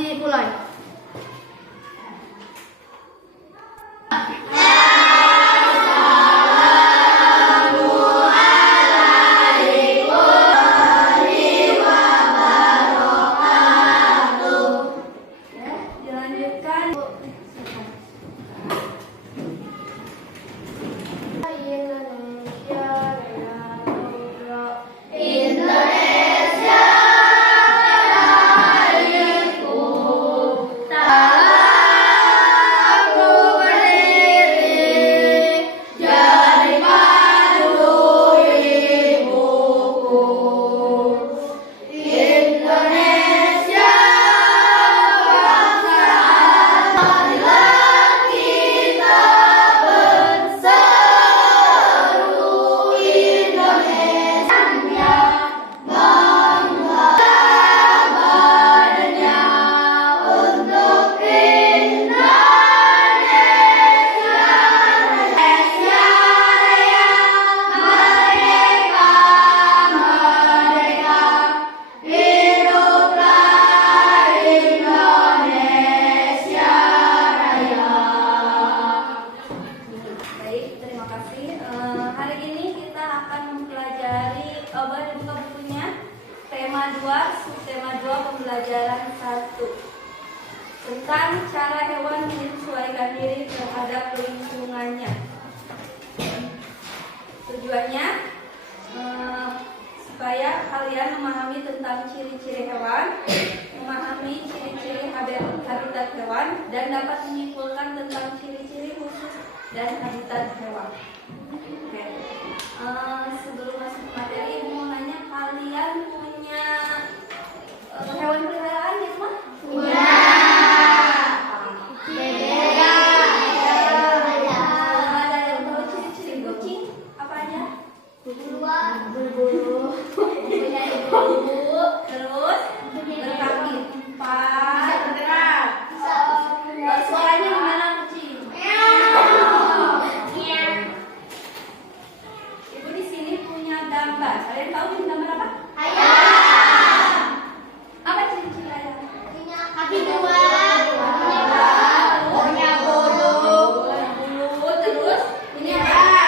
dimulai. Tema 2 pembelajaran 1 tentang cara hewan menyesuaikan diri terhadap lingkungannya. Tujuannya supaya kalian memahami tentang ciri-ciri hewan, memahami ciri-ciri habitat hewan, dan dapat menyimpulkan tentang ciri-ciri khusus dan habitat hewan. Oke. Sebelum masuk ke materi, mau nanya, kalian punya hewan peliharaan ya, teman? Punya. Ada yang tahu ciri-ciri kucing apa aja? Berbulu. Punya ibu. Terus berkaki 4. Suaranya gimana kucing? Ibu di sini punya gambar. Kalian tahu ini gambar apa? Apa ciri-ciri ayam? Punya kaki 2, punya bulu, terus punya apa?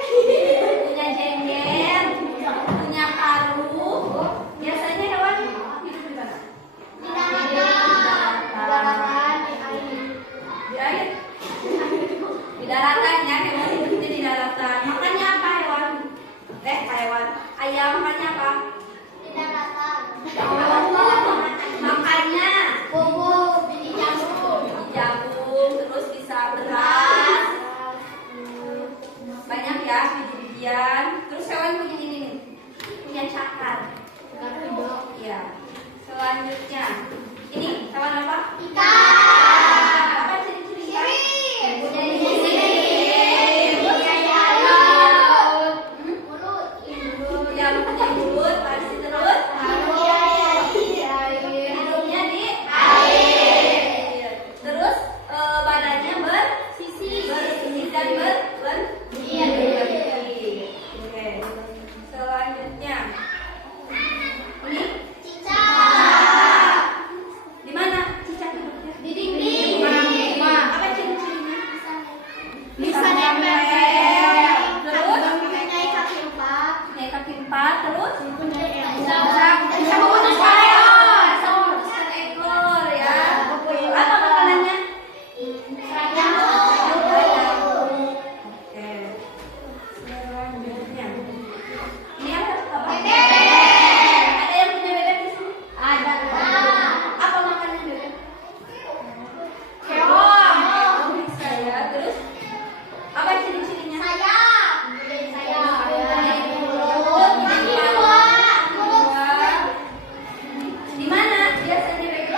Punya jengger, punya paru. Biasanya hewan hidup di mana? Di daratan, di air. Di daratan ya, hewan hidupnya di daratan. Makannya apa hewan? Hewan. Ayam makannya apa? Di daratan. Makannya bubuk, biji jagung, terus bisa beras, banyak ya biji-bijian. Terus hewan punya ini nih, punya cakar. Ya. Selanjutnya, ini hewan apa? Ikan. Apa ciri-ciri ikan? Punya mulut, pasti terus. Hidungnya di air. Terus badannya bersisi dan berbiji. Oke. Selanjutnya, ini cicak. Di mana cicak hidupnya? Di dinding. Apa ciri-cirinya? Bisa nempel. Terus punya kaki 4. Terus bisa memutuskan ekor ya. Apa makanannya? Nyamuk. Oke. Selanjutnya, ini apa? Bebek. Ada yang punya bebek di sini? Ada. Apa makanannya bebek? Keong. Bisa ya. Terus apa ciri-cirinya? Sayap. Di mana biasanya bebek?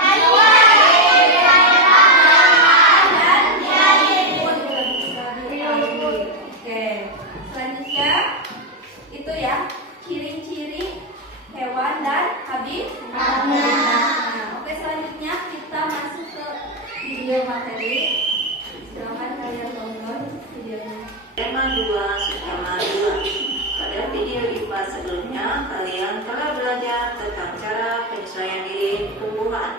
Oke. Selanjutnya itu ya ciri-ciri hewan dan habitat. Oke, selanjutnya kita masuk ke video materi. Silakan kalian tonton videonya. Tema 2, subtema 2. Pada video IPA sebelumnya, kalian telah belajar tentang cara penyesuaian diri tumbuhan.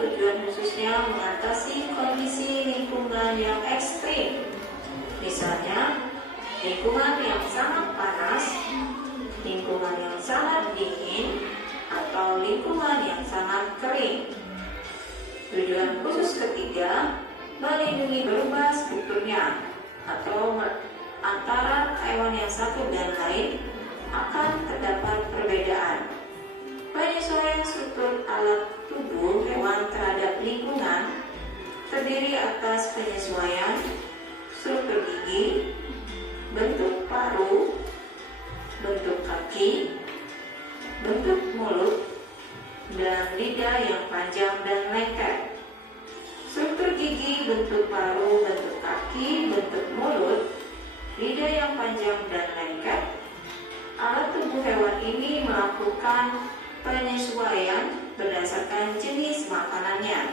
tujuan khususnya mengatasi kondisi lingkungan yang ekstrim. Misalnya, lingkungan yang sangat panas, lingkungan yang sangat dingin, atau lingkungan yang sangat kering. Tujuan khusus ketiga, melindungi berubah strukturnya atau antara hewan yang satu dan lain akan terdapat perbedaan. Penyesuaian struktur alat tubuh hewan terhadap lingkungan terdiri atas penyesuaian struktur gigi, bentuk paru, bentuk kaki, bentuk mulut, dan lidah yang panjang dan lengket. Struktur gigi, bentuk paru, bentuk kaki, bentuk mulut, lidah yang panjang dan lengket. Alat tubuh hewan ini melakukan penyesuaian berdasarkan jenis makanannya.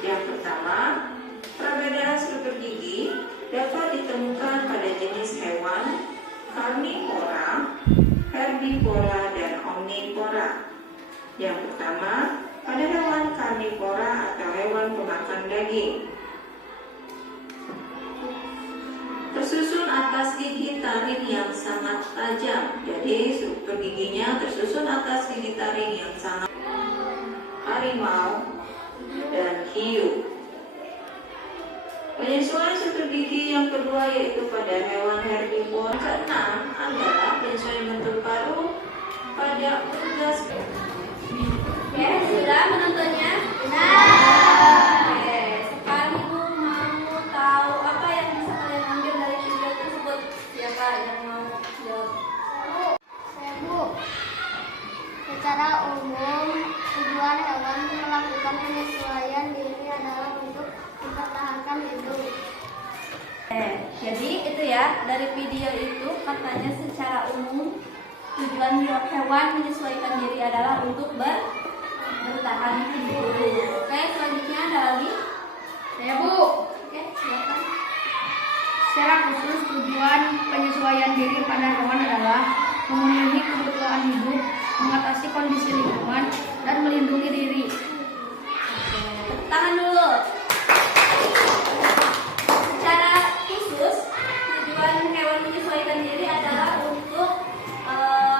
Yang pertama, perbedaan struktur gigi dapat ditemukan pada jenis hewan karnivora, herbivora, dan omnivora. Yang pertama, pada hewan karnivora atau hewan pemakan daging. Tersusun atas gigi taring yang sangat tajam. Jadi struktur giginya tersusun atas gigi taring yang sangat harimau dan hiu. Penyesuaian struktur gigi yang kedua yaitu pada hewan herbivora. Keenam adalah penyesuaian bentuk paru pada unggas. Oke, sudah menontonnya? Oke, sekarang Ibu mau tahu apa yang bisa kalian ambil dari video tersebut. Siapa yang mau jawab? Bu, secara umum tujuan hewan melakukan penyesuaian diri adalah untuk mempertahankan hidup. Jadi itu ya, dari video itu katanya secara umum tujuan hewan menyesuaikan diri adalah untuk bertahan hidup. Oke, selanjutnya ada lagi? Ya Bu, Oke, silakan. secara khusus tujuan penyesuaian diri pada hewan adalah memenuhi kebutuhan hidup, mengatasi kondisi lingkungan, dan melindungi diri. Tepuk tangan dulu. Secara khusus tujuan hewan menyesuaikan diri adalah untuk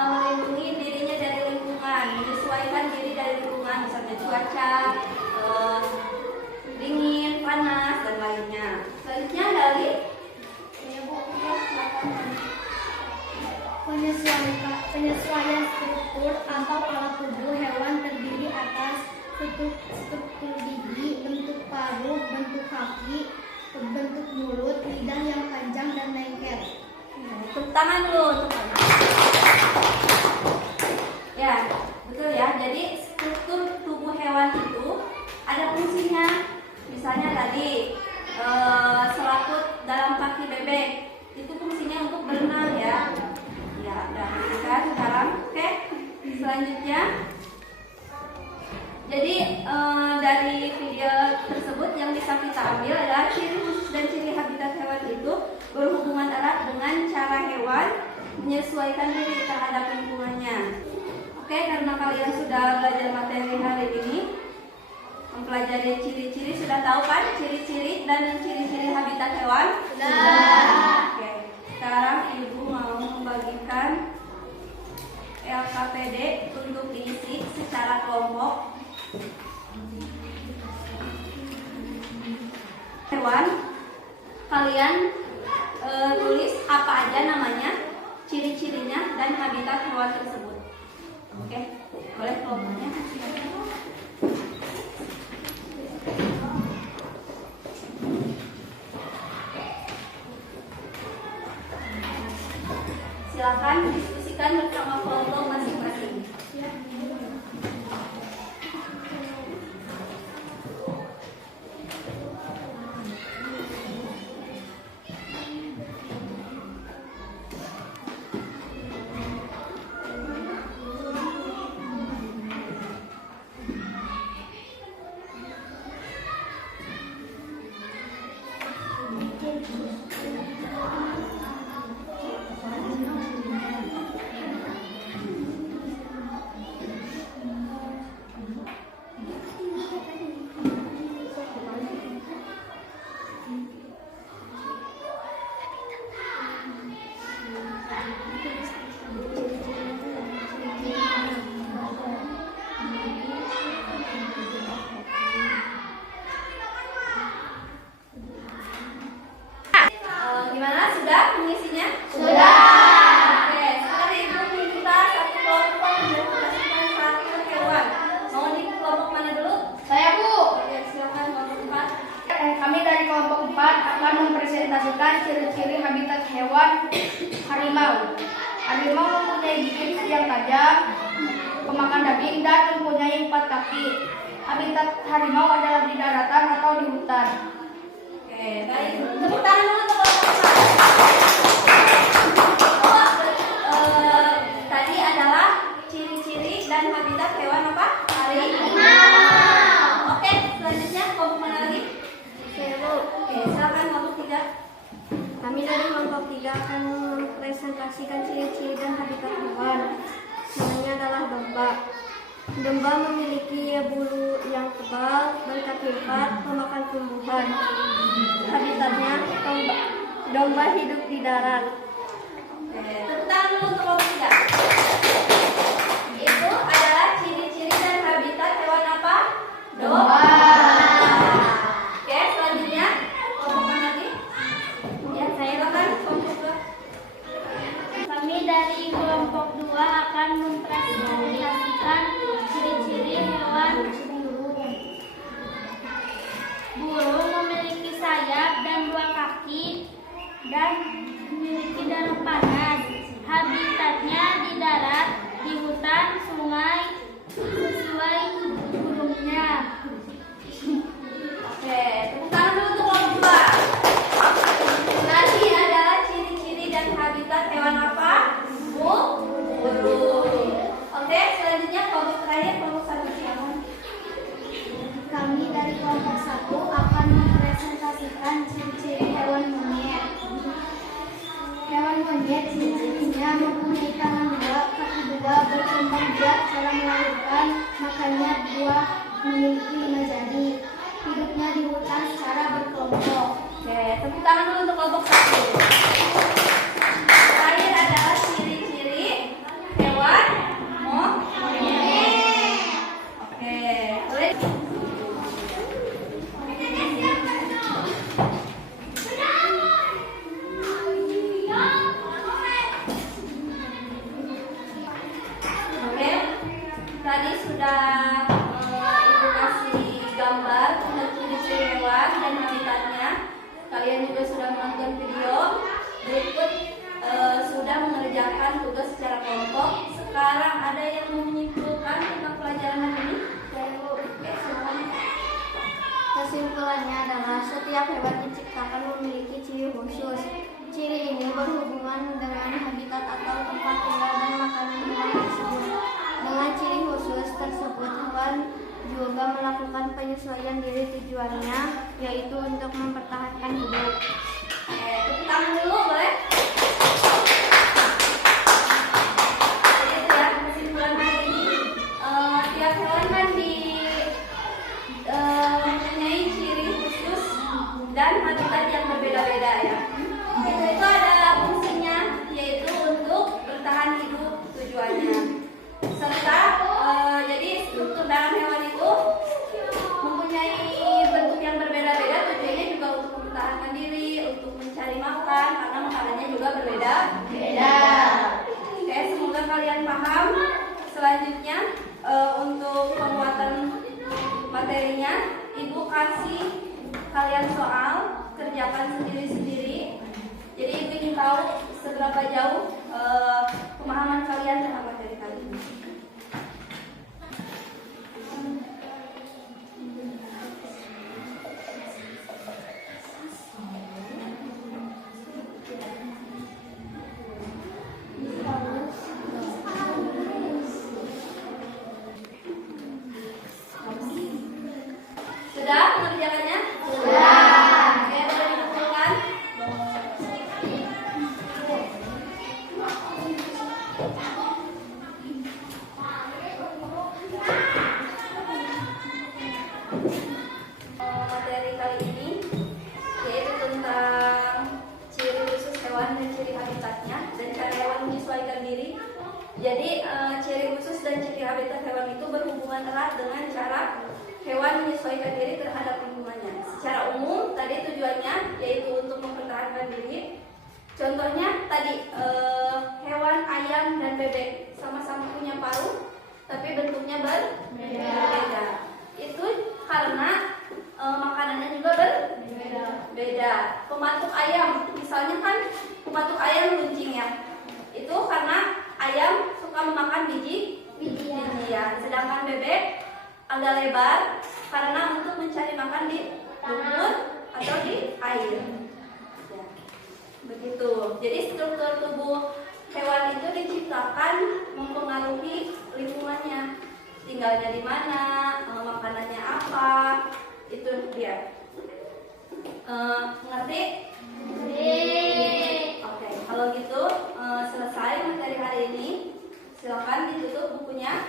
melindungi dirinya dari lingkungan, menyesuaikan diri dari lingkungan, misalnya cuaca, dingin, panas, dan lainnya. Selanjutnya ada lagi? Ya Bu, silakan. Penyesuaian struktur atau alat tubuh hewan terdiri atas struktur gigi, bentuk paru, bentuk kaki, bentuk mulut, lidah yang panjang dan lengket. Tepuk tangan dulu untuk anak. Ya, betul ya. Jadi struktur tubuh hewan itu ada fungsinya. Misalnya tadi selaput dalam kaki bebek itu fungsinya untuk berenang ya. Ya, udah kan sekarang. Oke. Selanjutnya, jadi dari video tersebut yang bisa kita ambil adalah ciri khusus dan ciri habitat hewan itu berhubungan erat dengan cara hewan menyesuaikan diri terhadap lingkungannya. Oke, karena kalian sudah belajar materi hari ini, mempelajari ciri-ciri, sudah tahu kan ciri-ciri dan ciri-ciri habitat hewan? Sudah. Oke, sekarang Ibu mau membagikan LKPD untuk diisi secara kelompok. Hewan, kalian tulis apa aja namanya, ciri-cirinya, dan habitat hewan tersebut. Oke, boleh kelompoknya. Silakan diskusikan bersama kelompok masing-masing. Selanjutnya ciri-ciri habitat hewan harimau. Harimau mempunyai gigi yang tajam, pemakan daging, dan mempunyai 4 kaki. Habitat harimau adalah di daratan atau di hutan. Oke, baik. Tepuk tangan dulu untuk kelompok 1. Tadi adalah ciri-ciri dan habitat hewan apa? Harimau. Oke, selanjutnya kelompok mana lagi? Oke, silakan kelompok 3. Kami dari kelompok 3 akan mempresentasikan ciri-ciri dan habitat hewan. Namanya adalah domba. Domba memiliki bulu yang tebal, berkaki 4, pemakan tumbuhan. Habitatnya domba hidup di darat. Oke, tepuk tangan dulu untuk kelompok 3. Itu adalah ciri-ciri dan habitat hewan apa? Domba. Oke, selanjutnya kelompok mana lagi? Ya, saya silakan kelompok 2. Kami dari kelompok 2 akan mempresentasikan ciri-ciri hewan burung. Burung memiliki sayap dan 2 kaki dan memiliki darah panas. Habitatnya di darat, di hutan, sungai, sesuai burungnya. Oke, tepuk tangan dulu untuk kelompok 2. Tadi adalah ciri-ciri dan habitat hewan apa? Burung. Oke, selanjutnya kelompok terakhir, kelompok 1 siapa? Kami dari kelompok 1 akan mempresentasikan ciri-ciri hewan monyet. Hewan monyet ciri-cirinya mempunyai tangan 2, kaki 2, berkembang biak cara melahirkan, makannya buah, memiliki 5 jari. Hidupnya di hutan secara berkelompok. Oke, tepuk tangan dulu untuk kelompok 1. Terakhir adalah ciri-ciri hewan monyet. Oke, boleh. Oke, tadi sudah Ibu kasih gambar tentang ciri-ciri hewan dan habitatnya. Kalian juga sudah menonton video. Berikut sudah mengerjakan tugas secara kelompok. Sekarang ada yang mau menyimpulkan tentang pelajaran hari ini? Oke, semuanya. Kesimpulannya adalah setiap hewan diciptakan memiliki ciri khusus. Ciri ini berhubungan dengan habitat atau tempat tinggal dan makanan hewan tersebut. Dengan ciri khusus tersebut, hewan juga melakukan penyesuaian diri tujuannya, yaitu untuk mempertahankan hidup. Oke, tepuk tangan dulu boleh? Jadi itu ya kesimpulan hari ini. Tiap hewan kan mempunyai ciri khusus dan habitat yang berbeda-beda ya. Itu ada fungsinya, yaitu untuk bertahan hidup tujuannya. Serta jadi struktur dalam hewan itu mempunyai bentuk yang berbeda-beda, tujuannya juga untuk mempertahankan diri, untuk mencari makan, karena makanannya juga berbeda-beda. Oke, semoga kalian paham. Selanjutnya untuk penguatan materinya, Ibu kasih kalian soal, kerjakan sendiri-sendiri. Jadi Ibu ingin tahu seberapa jauh pemahaman kalian tentang materi kali ini. Sudah mengerjakannya? Sudah. Oke, boleh dikumpulkan. Materi kali ini yaitu tentang ciri khusus hewan dan ciri habitatnya dan cara hewan menyesuaikan diri. Jadi ciri khusus dan ciri habitat hewan itu berhubungan erat dengan cara hewan menyesuaikan diri terhadap lingkungannya. Secara umum tadi tujuannya yaitu untuk mempertahankan diri. Contohnya tadi hewan ayam dan bebek sama-sama punya paruh tapi bentuknya berbeda. Itu karena makanannya juga berbeda. beda. Pematuk ayam, misalnya kan pematuk ayam runcing ya. Itu karena ayam suka memakan bijian. Sedangkan bebek agak lebar karena untuk mencari makan di lumpur atau di air. Ya, begitu. Jadi struktur tubuh hewan itu diciptakan mempengaruhi lingkungannya, tinggalnya di mana, makanannya apa, itu dia. Ngerti? Oke, kalau gitu selesai materi hari ini. Silakan ditutup bukunya.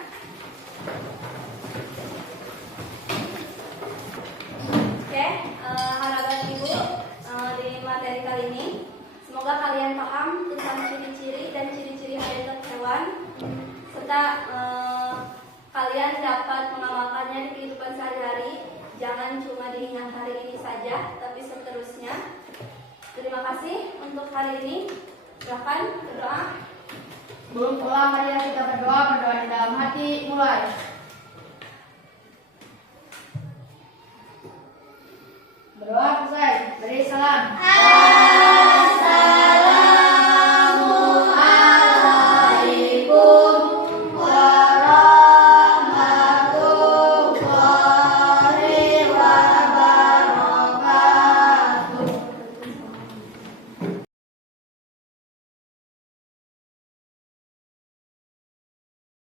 Oke, harapan ibu di materi kali ini, semoga kalian paham tentang ciri-ciri dan ciri-ciri habitat hewan, serta kalian dapat mengamalkannya di kehidupan sehari-hari. Jangan cuma diingat hari ini saja, tapi seterusnya. Terima kasih untuk hari ini. Silakan berdoa. Belum pulang, marilah kita berdoa di dalam hati, mulai.